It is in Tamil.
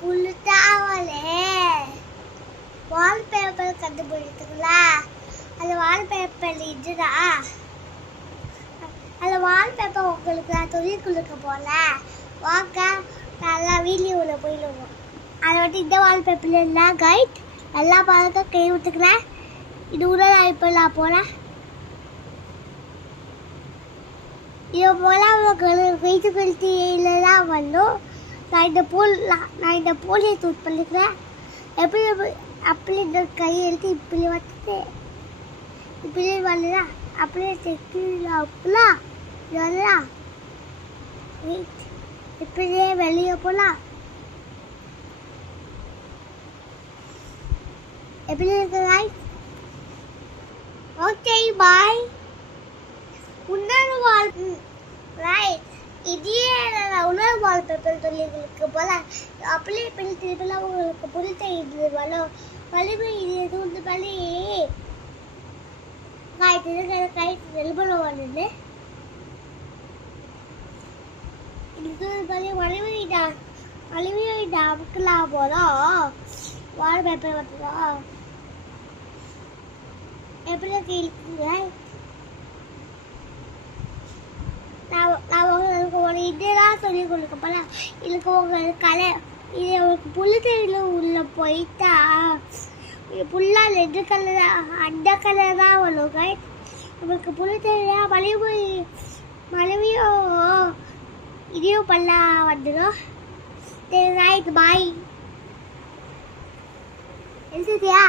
புழுத்தாவலே வால்பேப்பர் கண்டுபிடித்துங்களா? அந்த வால்பேப்பர் இதுதான். அந்த வால்பேப்பர் உங்களுக்கு நான் தொழில் கொடுக்க போல வாங்க, நல்லா வீடியோவில் போயிடுவோம். அதை வந்துட்டு இந்த வால்பேப்பர் எல்லாம் கைட் எல்லா பழக்கம் கை விட்டுக்கிறேன். இது உடல் இப்போ நான் போகிறேன். இது போல் வெயிட்டு கழிச்சியில் தான் வந்தோம். நான் இந்த போலியை தூட் பண்ணிக்கிறேன். எப்படி அப்படி இந்த கையை எடுத்து இப்படி வச்சுட்டு இப்படி வரலா, அப்படியே செக்கலாம் அப்படிலாம் வரலாம். வெயிட் இப்படியே வெளியே போகலாம். எப்படி இருக்கு ரைட்? Okay bye. உன்னொரு வால் ரைட் இதே உணவு வால்பேப்பர் தொழில்களுக்கு போல அப்படியே இப்படி திருப்பலாம். உங்களுக்கு பிடிச்ச இது வலிமை இது எதுவும் பண்ணி காய்ச்சி நெல்பலம் வருது. இது பண்ணி வலிமை அமுக்கலாம் போதும் வால்பேப்பர் வந்துடும். எப்படி இருக்குங்க? நான் உங்களுக்கு ஒரு இதெல்லாம் சொல்லி கொடுக்க போல இதுக்கு உங்களுக்கு இது உங்களுக்கு புல்லுத்தறியில் உள்ள போயிட்டா புல்லா ரெட் கலர் அந்த கலர் தான் வரும். உங்களுக்கு புல்லுத்தறியில் மலைமையும் இதையும் பண்ண வந்துடும். சரி ரைட் பாய். எழுதியா?